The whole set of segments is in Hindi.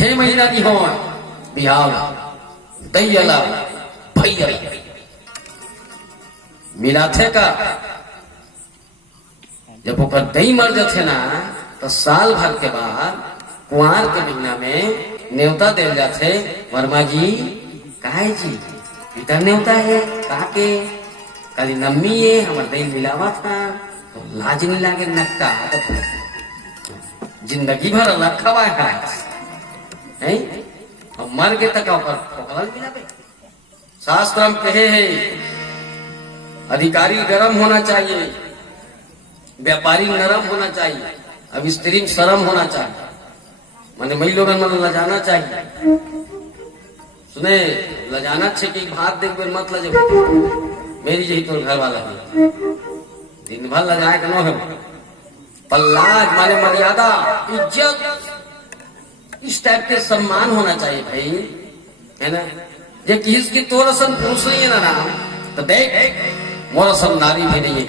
6 महीना की हो बिहाव तैयला भैया मिला थे का जब ओकर दही मर जाते ना तो साल भर के बाद कुआर के महीना में न्योता दे जाते। वर्मा जी काहे जी इधर न्योता है कहा के कल नम्मी है हमारे दही मिलावा था तो लाज नहीं लागे नक्का जिंदगी भर लखवा है हम मर गए तक शास्त्र में कहे है अधिकारी गरम होना चाहिए, व्यापारी नरम होना चाहिए, अब स्त्री में शर्म होना चाहिए, माने मई लोग मन लजाना चाहिए। सुने लजाना छे कि भात देख मत लजो मेरी यही तो घर वाला है दिन भर लजाए के न है पल्लाज माने मर्यादा इज्जत इस टाइप के सम्मान होना चाहिए भाई है ना। जे किसकी तोरसन पुरुष नहीं है ना राम तो देख मोर सब नारी भी नहीं है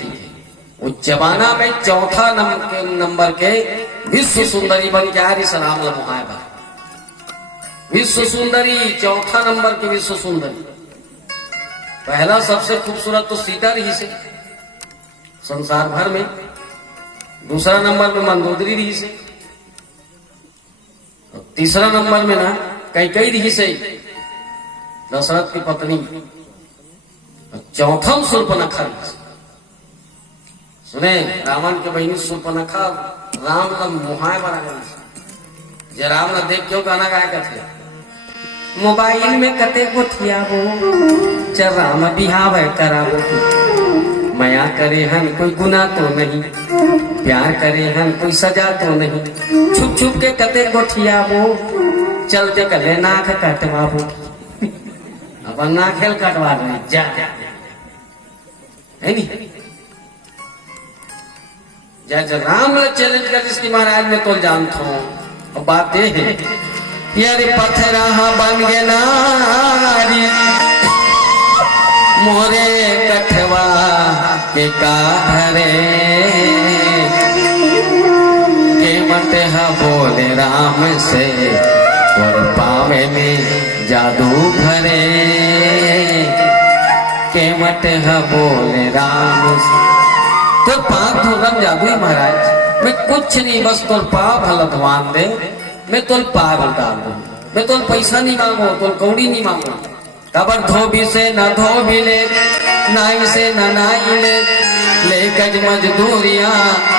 वो जमाना में चौथा नंबर के विश्व सुंदरी बन के आ रही सलाम लमुहाए बा विश्व सुंदरी चौथा नंबर की विश्व सुंदरी। पहला सबसे खूबसूरत तो सीता रही से संसार भर में, दूसरा नंबर में मंदोदरी रही से, और तीसरा नंबर में ना कैकई रही से दशरथ की पत्नी, चौथा शूर्पणखा। सुने रावण के बहनी शूर्पणखा राम का मुहाय बना जे राम ने देख क्यों गाना गाया करते मोबाइल में कते को थियाबो चल राम बिहाव कराबो माया करे हन कोई गुना तो नहीं प्यार करे हन कोई सजा तो नहीं छुप छुप के कते को थियाबो चल जे कले नाक कटवाबो अब नाखेल कटवा रहे जा है नहीं जैसे राम ने चैलेंज कर जिसकी महाराज में तो जानता हूँ। अब बात ये है यारे पत्थरा बन गए नारी मोरे कठवा के काधरे के मत बोले राम से और पावे में जादू भरे के मत बोले राम से तो पाप धोरम जादू महाराज मैं कुछ नहीं बस तोर पाप हलत मान दे मैं तोर पाप उतार दूं मैं तोर पैसा नहीं मांगो तोर कौड़ी नहीं मांगो कबर धोबी से न धोबी ले नाई से न नाई ले गज मजदूरियां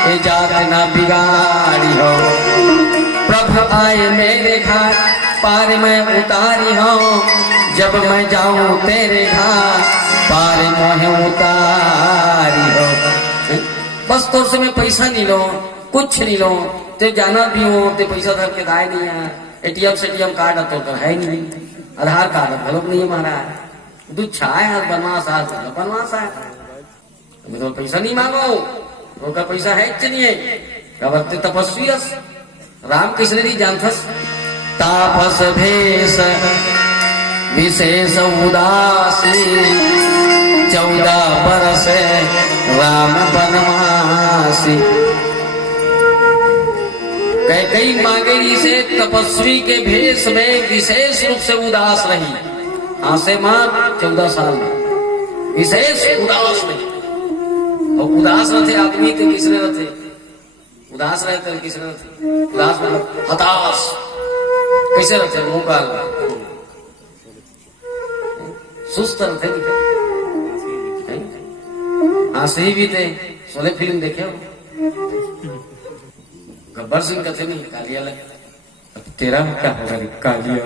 ये जात न बिगाड़ी हो प्रभु आए मेरे घर पार में उतारी हो जब मैं जाऊं तेरे घर पार मोह उतारी हो। बस तोर से मैं पैसा नहीं लो कुछ नहीं लो ते जाना भी हो ते पैसा धर के गाय नहीं है एटीएम से एटीएम कार्ड तो है नहीं आधार कार्ड भलोक नहीं है हमारा दूध छाए है बनवास बनवास है तुम्हें तो पैसा नहीं मांगो तो का पैसा है चलिए कब तपस्वी राम किसने नहीं जानथस तापस भेष विशेष उदासी 14 बरस राम बनवासी। कई मांगेरी से तपस्वी के भेष में विशेष रूप से उदास रही हाँ से मां 14 साल में विशेष उदास रही। और उदास रहते आदमी तो किसने रहते उदास रहते किसने रहते उदास मतलब हताश कैसे रहते मुंह का सुस्त रहते हंसी भी थे सोले फिल्म देखे गब्बर सिंह कथे नहीं कालिया लगे अब तेरा क्या होगा कालिया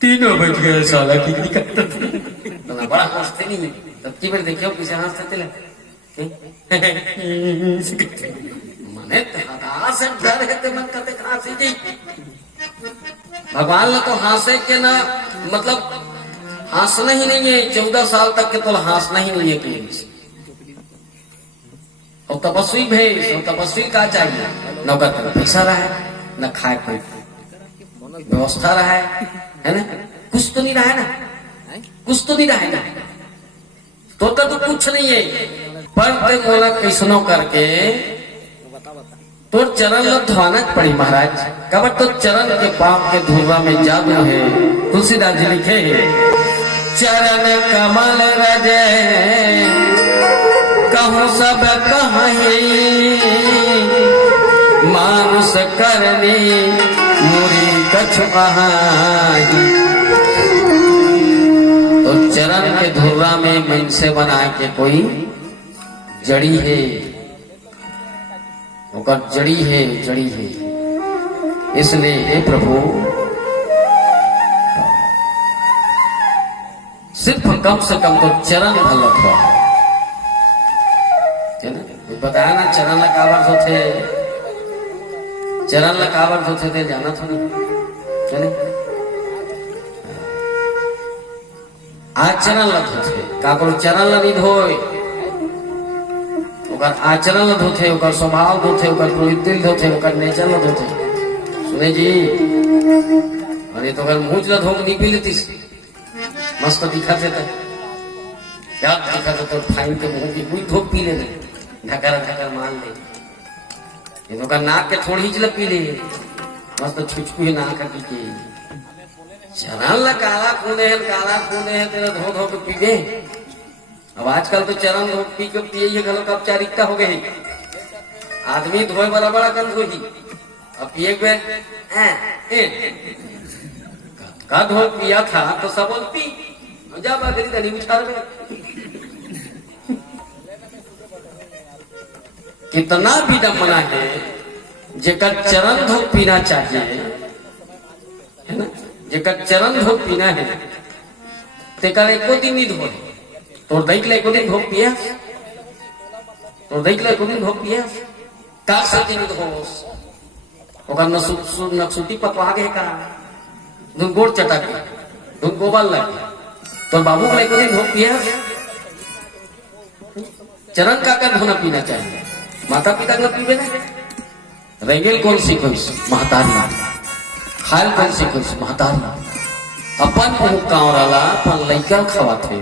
तीनों बज गए साला की करता तो ना बड़ा हंसते नहीं तब की बार देखे किसे हंसते थे मने हताश डर है ते मन कते खांसी जी भगवान ने तो हंसे के ना मतलब हंसना ही नहीं है 14 साल तक के तो हंसना ही नहीं है कहीं। और तपस्वी भेष और तपस्वी का चाहिए नौकर का पैसा रहा है न खाए कोई व्यवस्था रहा है ना कुछ तो नहीं रहा है ना कुछ तो नहीं रहा है ना तो कुछ नहीं है पर मोला कैसनो करके तो चरण ल धोना पड़ी महाराज। कब तो चरण के पाप के धुर्रा में जादू है। तुलसीदास जी लिखे चरण कमल रजे कहूँ सब कहीं मानुष करनी मुरी कछु आही। तो चरण के धुर्रा में मन से बना के कोई जड़ी है, ओकर जड़ी है, जड़ी है। इसलिए हे प्रभु सिर्फ कम से कम तो चरण भलत हो बताया ना। चरण ला काबर होते, चरण ला काबर होते थे जाना थोड़ी चले। आचरण ला धोते काकरो चरण ला नहीं धोए, ओकर आचरण धोते, ओकर स्वभाव धोते, ओकर प्रवृत्ति धोते, ओकर नेचर धोते। सुने जी अरे तो अगर मुझ ला धोक नहीं पी लेती मस्त दिखाते थे, क्या दिखाते तो फाइन के मुंह की कोई धोक पी ले, ढकर ढकर मान ले। ये तो नाक के थोड़ी ही पी ले मस्त छुचकू ही नाक पी के। चरण ला काला खूने है तेरा धो धो के पी दे। अब आजकल तो चरण धो पी के पिए गलत औपचारिकता हो गई। आदमी धोए बड़ा बड़ा गंध होगी, अब पिए का धो पिया था तो सब पी जा बागरी दली बिछार में। कितना विडम्बना है जेकर चरण धो पीना चाहिए, है ना। जेकर चरण धो पीना है तेकर एको दिन नहीं धोए। तो देख ले एको दिन धो पिया, तो देख ले एको दिन धो पिया का से दिन धोस ओकर नक्सुती पकवा गए का धुन गोड़ चटक धुन गोबल लगे। तो बाबू को एको दिन धो पिया। चरण का कर धोना पीना चाहिए, माता पिता को पीबे ना। रेगेल कौन सीखो महतारी, खाल कौन सीखो महतारी। अपन गाँव वाला अपन लइका खवाते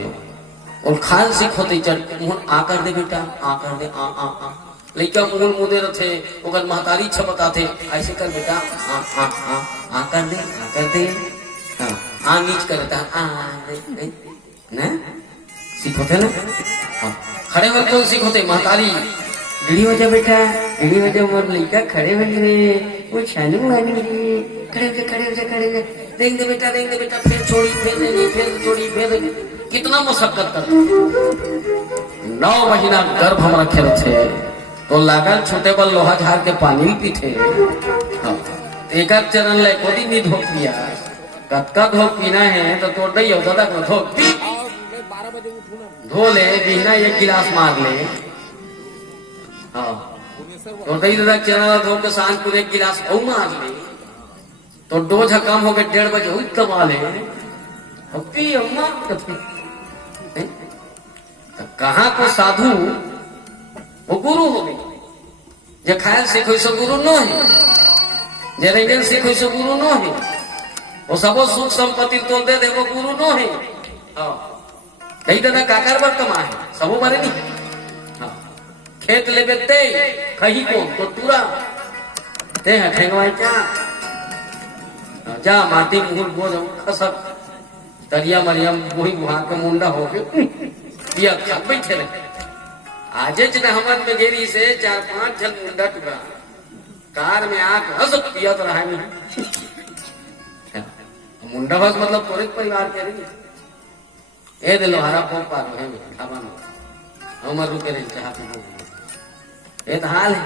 और खाल सीखोते मुहन आ कर दे बेटा, आ कर दे, आ आ आ। लइका मुहन मुदे रथे ओकर महतारी छपकाथे ऐसे कर बेटा, आ आ आ आ कर दे, आ कर दे, हाँ आ नीच करता आ दे ना सीखोते ना। हाँ खड़े हो कौन सीखोते महतारी। गिड़ी हो जा बेटा, गिड़ी हो जा मोर लइका खड़े हो रे, वो छानू मानी रे, खड़े हो जा, खड़े हो जा, खड़े हो जा। देख दे बेटा, फिर छोड़ी, फिर नहीं, फिर छोड़ी, फिर कितना मशक्कत करते। 9 महीना गर्भ हम रखे थे तो लागल छोटे बल लोहा झाड़ के पानी पीते। एक चरण ले कोदी नहीं धो पिया, कतका धो पीना है तो तोड़ नहीं होता था धो पी, धो ले बिना एक गिलास मार ले। हाँ तो दही दादा चरण धो के सांझ को एक गिलास और मार ले तो डोज कम हो गए 1:30 बजे हुई कमा ले। पी अम्मा कहाँ को साधु वो गुरु हो गई। जे खायल सीखो सो गुरु न है, जे रेंगल सीखो सो गुरु न है, वो सबो सुख संपत्ति तो दे वो गुरु न है। कही दादा काकर बर कमा है सबो मारे नहीं। खेत ले बेते कही को तो तुरा ते है ठेंगवाई क्या जा माटी मुहर बोझ खसक तरिया मरियम वही बुहा के मुंडा हो गए पिया खा बैठे रहे। आज हमद में गेरी से 4-5 जन मुंडा टुका कार में आग हंस पिया तो रहा नहीं। मुंडा बस मतलब पूरे परिवार के रही ए दे लोहारा पोप पार है खावा में उमर रुके रही चाहती ये तो हाल है।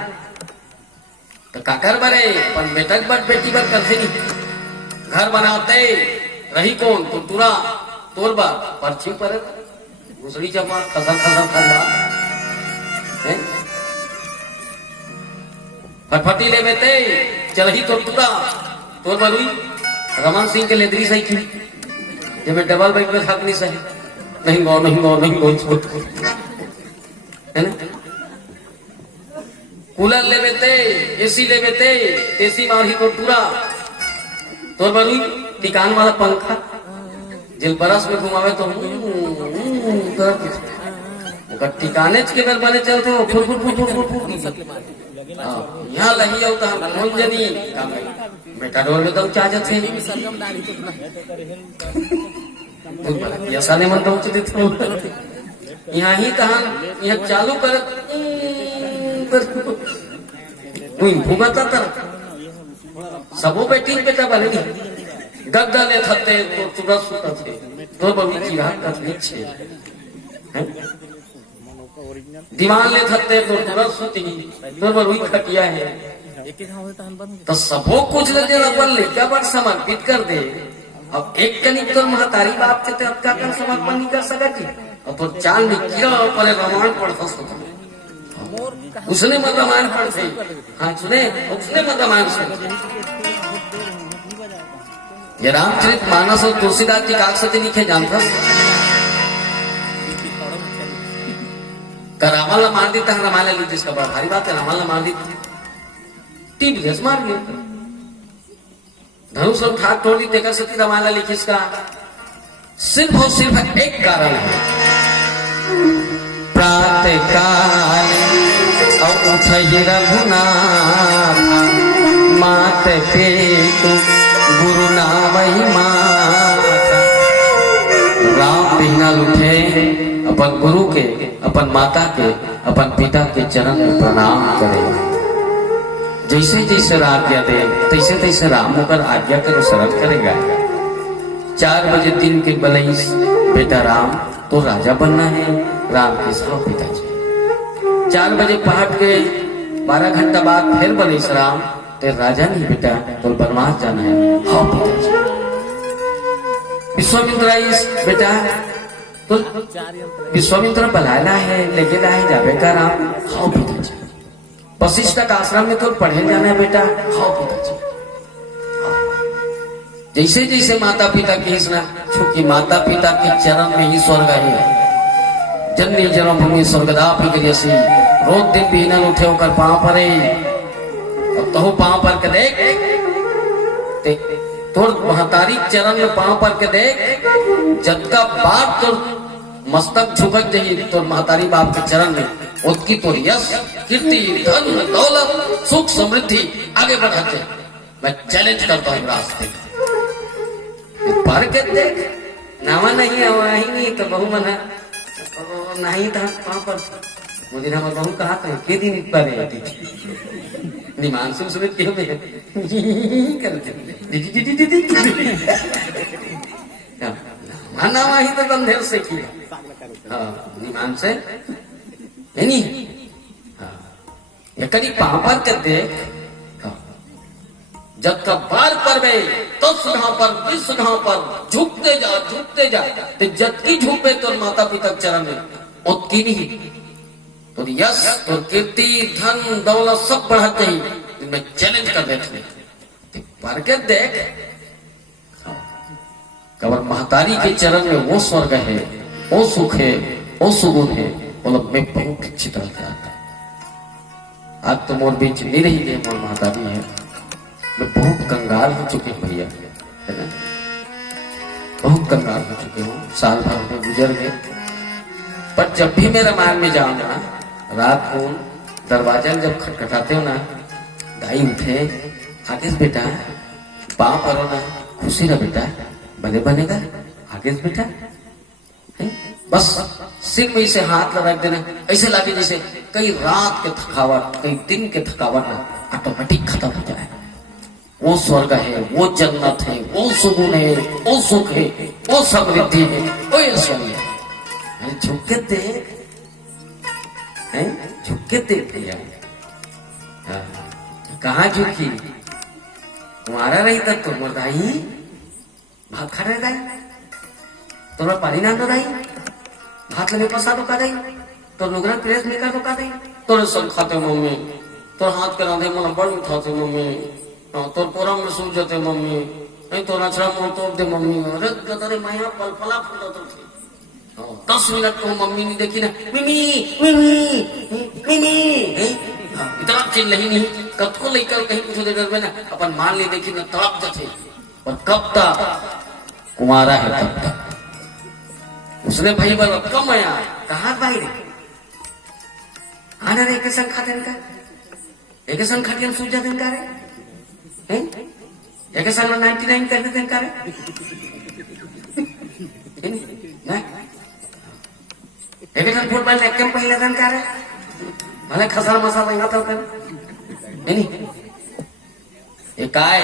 तो काकर बरे पर बेटक बर बेटी बर करते नहीं। घर बनाते रही कौन तो तुरा तोरबा परछी पर घुसड़ी चपा खसा खसा खसा फटफटी ले बेते चलही तो तुरा तोरबा रुई रमन सिंह के लेदरी साइकिल जब मैं डबल बाइक में थक नहीं सही नहीं गौ नहीं गौ नहीं गौ है ना। कूलर ले बेते एसी ले बेते एसी मार ही तो पूरा तोर बरुई टिकान वाला पंखा जिल बरस में घुमावे तो टिकाने के बेर बने चलते हो फुर फुर फुर फुर फुर यहाँ लही हो तो हम कौन जनी बेटा डोल में तो क्या जाते ऐसा नहीं मन तो यहाँ ही कहा यहाँ चालू कर भूगता था सबो बेटी बेटा बने गद्दा ले थते तो तुरंत सुता थे तो बबी की रात का नीचे दीवान ले थते तो तुरंत सुती तो बबी खटिया है तो सबो कुछ लगे अपन ले क्या बार समर्पित कर दे। अब एक कनिक तो महतारी बाप के तहत का कर समर्पण नहीं कर सका जी और तो चांद किया पर रामायण पढ़ता सोता उसने मत रामायण पढ़ते हाँ सुने उसने मत रामायण सुने ये रामचरित मानस और तुलसीदास जी कागजती लिखे जानता रामाला मार दी था रामायण ली जिसका बड़ा भारी बात है रामाला मार दी टीप घेस मार गया धनुष और ठाक तोड़ दी देखा सती रामायण लिखी इसका सिर्फ और सिर्फ एक कारण है प्रातः काल और उठई रघुनाथ मात पेतु गुरु नामहि माता। राम बिहनल उठे अपन गुरु के अपन माता के अपन पिता के चरण में प्रणाम करे जैसे जैसे आज्ञा दे तैसे तैसे राम होकर आज्ञा के अनुसरण करेगा। 4 बजे दिन के बलईस बेटा राम तो राजा बनना है राम के साथ पिताजी 4 बजे पहाड़ के 12 घंटा बाद फिर बलईस राम तो राजा नहीं बेटा तो बनवास जाना है हाँ पिताजी। विश्वामित्र बेटा तो विश्वामित्र बुलाना है लेके लाए जावे का राम हाँ पिताजी। वशिष्ठ का आश्रम में तो पढ़े जाना है बेटा हाँ पिताजी। जैसे जैसे माता पिता की हिस्सा चूंकि माता पिता के चरण में ही स्वर्ग है जननी जन्मभूमि स्वर्गदा जैसी रोज दिन भी न उठे होकर पांव परे और तो पांव पर के देख तोर महतारी चरण में पांव पर के देख जब का बाप तो मस्तक झुकक जाइए तो महतारी बाप के चरण में उसकी तो यश कीर्ति धन दौलत सुख समृद्धि आगे बढ़ाते मैं चैलेंज करता हूँ रास्ते पर के देख नावा नहीं आवा ही नहीं तो बहु मना नहीं था वहां पर मुझे ना बहु कहा था के दिन पर रहती थी निमांसु सुमित क्यों में नावा ही तो बंधेर से किया हाँ निमान से नहीं हाँ ये कभी पापर के देख जब का बार पर गए तो सुना पर विश्व पर झुकते जा तो जब की झुके तो माता पिता चरण में उतकी नहीं तो यश तो कीर्ति धन दौलत सब बढ़ाते ही मैं चैलेंज कर देते पर के देख कबर महतारी के चरण में वो स्वर्ग है वो सुख है वो सुगुन है बोलो मैं बहुत अच्छी तरह से आता आज तो मोर बीच नहीं रही है मोर महतारी है मैं बहुत कंगाल हो चुके भैया है ना बहुत कंगाल हो चुके हूँ साल भर में गुजर गए पर जब भी मैं रामायण में जाऊंगा रात को दरवाजा जब खटखटाते हो ना दाई उठे आगे से बेटा पाँव परो ना खुशी ना बेटा बने बनेगा आगे से बेटा है? बस सिर में इसे हाथ लगा देना ऐसे लागे जैसे कई रात के थकावट कई दिन के थकावट ना ऑटोमेटिक खत्म हो जाए। वो स्वर्ग है वो जन्नत है वो सुकून है वो सुख है वो समृद्धि है वो ऐश्वर्य है। झुक के देख झुक के देख भैया कहाँ झुकी तुम्हारा रही तब तो मरदाई भात खा रहे दाई तुम्हारा पानी ना दो दाई भात लगे पसा दो का दाई तो लुगरा प्रेस लेकर दो का दाई तोरे सब खाते मम्मी तोर हाथ के राधे मन बड़ उठाते मम्मी तोर पोरा में सूझ जाते मम्मी नहीं तो नचरा मुंह तोड़ दे मम्मी अरे गदरे माया पलपला फूटा तो थी 10 मिनट को मम्मी नहीं देखी ना मिमी मिमी मिमी इतना चिल्ल ही नहीं कब को लेकर कहीं कुछ देर में ना अपन मान ले देखी ना तड़प जाते और कब तक कुमारा है तब तक उसने भाई बोला कम आया कहा भाई रे आना रे के संग खाते का एक संग खटिया सूझ जाते हैं कारे हैं एक संग 99 कर देते हैं कारे ना एक संग फुटबॉल एक कम पहले दिन कारे भले खसर मसाला इंगा तो कर नहीं एकाए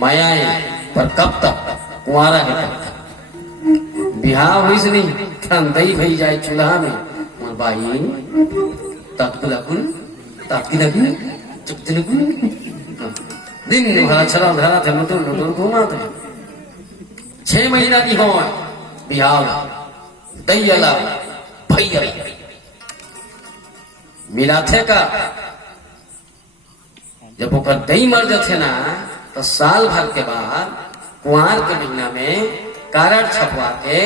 माया है पर कब तक कुंवारा है कब तक बिहार हुई से नहीं ठंडई भई जाए चूल्हा में और भाई ताकि लगुन चुपती लगुन दिन भरा छरा धरा थे नटुर घूमा थे 6 महीना की हो बिहार दैयला भैया मिला थे का जब ओकर दई मर जाते ना तो साल भर के बाद कुंवार के महीना में कारड छपवा के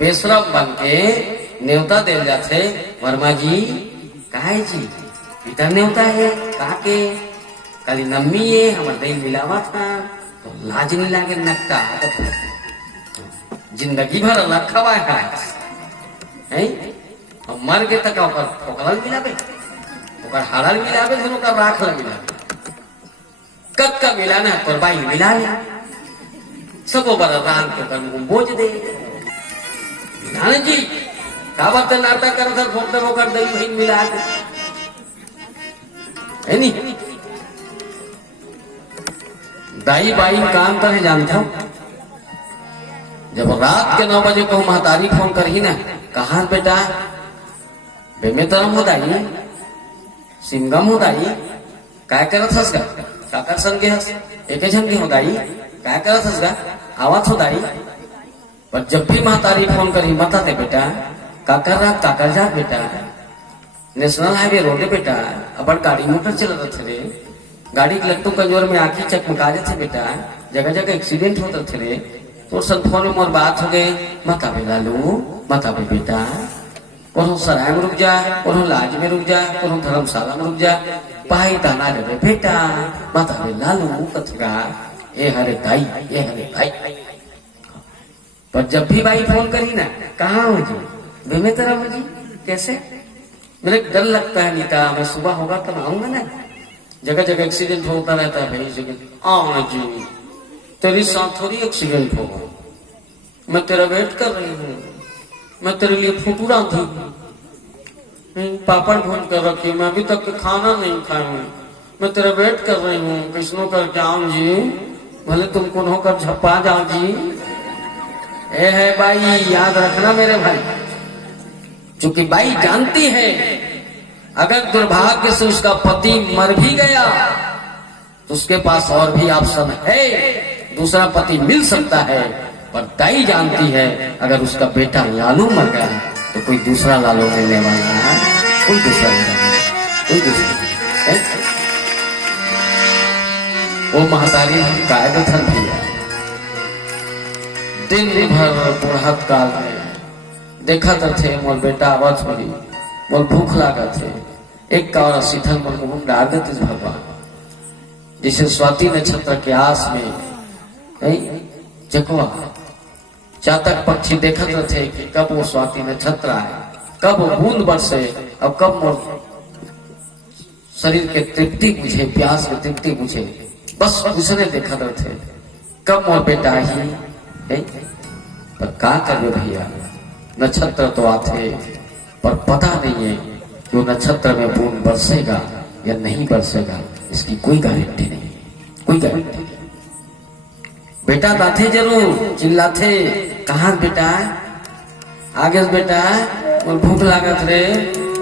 बेशरम बन के न्योता दे जाते वर्मा जी काहे जी पिता न्योता है कहा के कल नम्मी है हमारे दही मिलावा था तो लाज नहीं लागे नक्का जिंदगी भर लखवा है हम मर गए तक ओकर मिलाबे ओकर हाड़ल मिलाबे फिर ओकर राखल मिलाबे कब का मिलाना तोर बाई मिला ले सबो बड़ा रान के कर मुंह बोझ दे नाना जी कावत नाटक कर सर फोकते होकर दही भीन मिला दे है नी दाई बाई काम करे जानता हूं जब रात के 9 बजे को महतारी फोन करही ना कहां बेटा बेमेतरम हो दाई सिंगम हो दाई काय करत हस का काकर संगे हस एके जन की हो दाई काय करत हस का आवाज हो दाई पर जब भी महतारी फोन करी मता दे बेटा काकर रात काकर जा बेटा नेशनल हाईवे रोड बेटा अपन गाड़ी मोटर चलत थे गाड़ी के लट्टू कंजोर में आखी चकमका थे बेटा जगह जगह एक्सीडेंट होते थे तो सन फोन में मोर बात हो गए मता बे लालू मता बे बेटा कोनो सराय में रुक जा कोनो लाज में रुक जा कोनो धर्मशाला में रुक जा पाई दाना दे बेटा मता बे लालू कथगा ए हरे दाई पर जब भी भाई फोन करी ना कहाँ हो जी बेमे तरह हो जी कैसे मेरे डर लगता है नीता मैं सुबह होगा तो मैं आऊंगा ना जगह जगह एक्सीडेंट होता रहता है भाई जगह आओ जी तेरी साथ थोड़ी एक्सीडेंट होगा मैं तेरा वेट कर रही हूँ मैं तेरे लिए फुटूरा थी पापड़ भून कर रखी मैं अभी तक खाना नहीं खाई हूँ मैं तेरा वेट कर रही हूँ किसनो करके आऊं जी भले तुमको होकर झप्पा जाओ जी ए है बाई याद रखना मेरे भाई क्योंकि बाई जानती है अगर दुर्भाग्य से उसका पति मर भी गया तो उसके पास और भी ऑप्शन है दूसरा पति मिल सकता है पर दाई जानती है अगर उसका बेटा लालू मर गया तो कोई दूसरा लालू मिलने वाला है कोई दूसरा वो महतारी कायदे भैया दिन भर बुढ़त काल में देखा थे मोर बेटा आवाज छोड़ी मोर भूख लागा थे एक का और सीधल मोर मुंह डाल देते भगवान जिसे स्वाति नक्षत्र के आस में जकवा चातक पक्षी देखते थे कि कब वो स्वाति नक्षत्र आए कब वो बूंद बरसे और कब मोर शरीर के तृप्ति बुझे प्यास के तृप्ति बुझे बस उसने देखा थे कब मोर बेटा ही पर क्या करे भैया नक्षत्र तो आते पर पता नहीं है कि वो नक्षत्र में बूंद बरसेगा या नहीं बरसेगा इसकी कोई गारंटी नहीं कोई गारंटी नहीं बेटा दाथे जरूर चिल्लाते कहाँ बेटा आगे बेटा और भूख लागत रे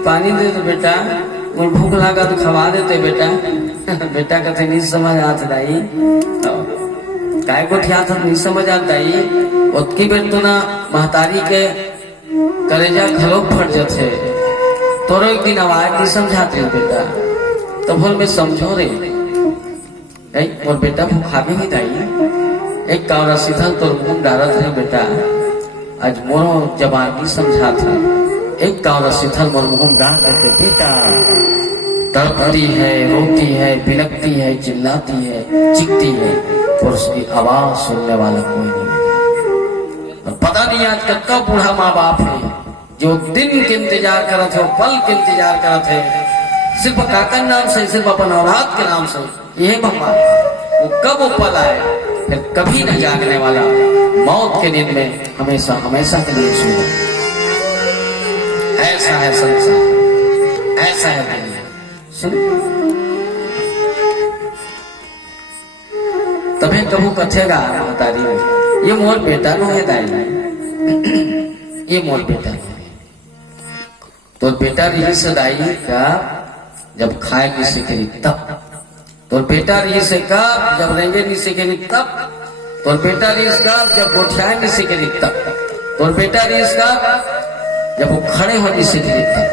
पानी दे दो बेटा और भूख लागा तो खवा देते बेटा बेटा कहते नहीं समझ आत दाई काय को ठिया था नहीं समझ आत दाई उतकी बेट तो ना महतारी के कलेजा खलोक फट जाते तोरो एक दिन आवाज नहीं समझाते बेटा तो बोल मैं समझो रे और बेटा भूखा भी नहीं दाई एक कावरा सीधल तो मुंह डालत है बेटा आज मोरो जबान नहीं समझा था एक कावरा सीधल मोर मुंह डाल देते बेटा तड़पती है रोती है बिलकती है चिल्लाती है चिखती है और उसकी आवाज सुनने वाला कोई नहीं और पता नहीं आज कब बूढ़ा माँ बाप है जो दिन के इंतजार करत हो पल के इंतजार करत है सिर्फ काका नाम से, सिर्फ अपन औलाद के नाम से। ये भगवान वो कब वो पल आए, फिर कभी न जागने वाला, मौत के दिन में हमेशा हमेशा के लिए सुने। ऐसा है संसार, ऐसा है दुनिया। सुन तभी कबू कथेगा महतारी में, ये मोर बेटा नो है दाई, ये मोर बेटा नो है। तो बेटा रही से दाई का जब खाए की सीखेगी तब, तो बेटा रही से का जब रेंगे नहीं सीखेगी तब, तो बेटा रही का जब गोठियाए नहीं सीखेगी तब, तो बेटा रही का जब वो खड़े होने सीखेगी तब।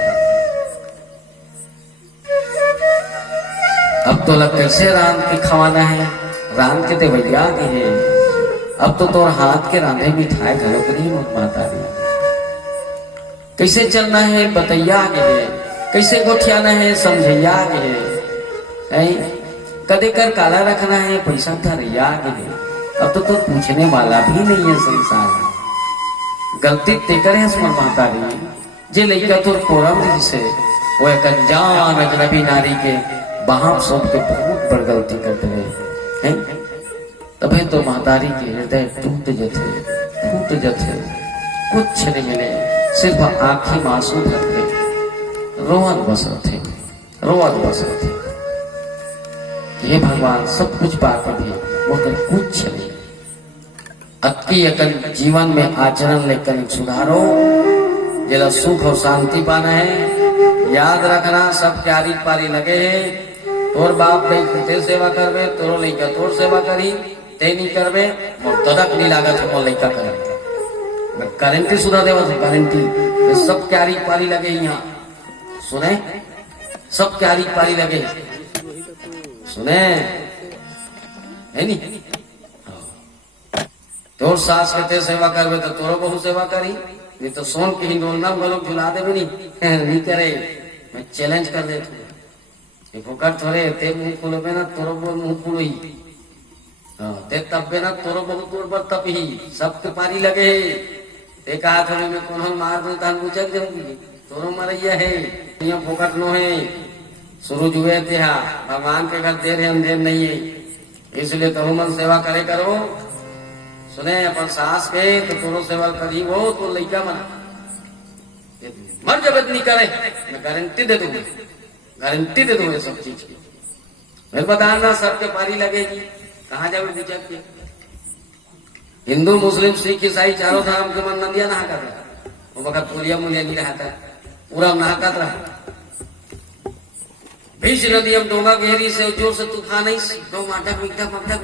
अब तो लग कैसे रांध के खवाना है, रांध के ते भैया के है। अब तो तोर हाथ के रांधे मिठाई घरों को नहीं मत माता रे। कैसे चलना है बतैया के है, कैसे गोठियाना है समझैया के है, कदे कर काला रखना है पैसा धरैया के है। अब तो तोर पूछने वाला भी नहीं है संसार में। गलती ते करे स्मर माता रे, जे लइका तोर कोरम से वो एक अनजान अजनबी नारी के बाहर सब के बहुत बड़ गलती करते हैं। तभी तो महतारी के हृदय टूट जथे, कुछ नहीं मिले, सिर्फ आंखें मासूम थे, रोवन बस रहे। ये भगवान सब कुछ पाकर भी वो कुछ नहीं। अक्की अकन जीवन में आचरण लेकर सुधारो, जरा सुख और शांति पाना है। याद रखना सब क्यारी पारी लगे है, तोर बाप नहीं ते सेवा करबे, तोरो लइका तोर सेवा करी, ते नहीं करबे मोर तदक नहीं लागत है मोर लइका करे। मैं गारंटी सुधा देवा, गारंटी सब क्यारी पारी लगे यहाँ सुने, सब क्यारी पारी लगे सुने है नी। तोर सास के ते सेवा करबे तो तोरो बहु सेवा करी, नहीं तो सोन के हिंडोलना गलोक झुला देबे नहीं करे। मैं चैलेंज कर देता फोकट थोड़े ते मुंह खुलोबे ना तोरो मुंह खुलोई, ते तब्बे ना तोरो बहुत दूर पर तप ही सबके पारी लगे। ते कहा थोड़े में कौन मार दो तान बुझक जाऊंगी, तोरो मरैया है यहाँ फोकट नो है। शुरू जुए थे भगवान के घर देर है अंधेर नहीं है, इसलिए तो मन सेवा करे करो। सुने अपन सास के तो तोरो सेवा करी वो तो लइका मर जब नहीं करे, मैं गारंटी दे दूंगी, गारंटी दे दूंगे सब चीज की। फिर बताना सबके पारी लगेगी, कहाँ जावे बुझक के। हिंदू मुस्लिम सिख ईसाई चारों धर्म के मन नदिया नहा कर रहा, वो वक्त पुलिया मुलिया नहीं रहा था, पूरा नहा कर रहा। बीच नदी हम डोंगा गहरी से जोर से तूफान आई, दो माटक मिटक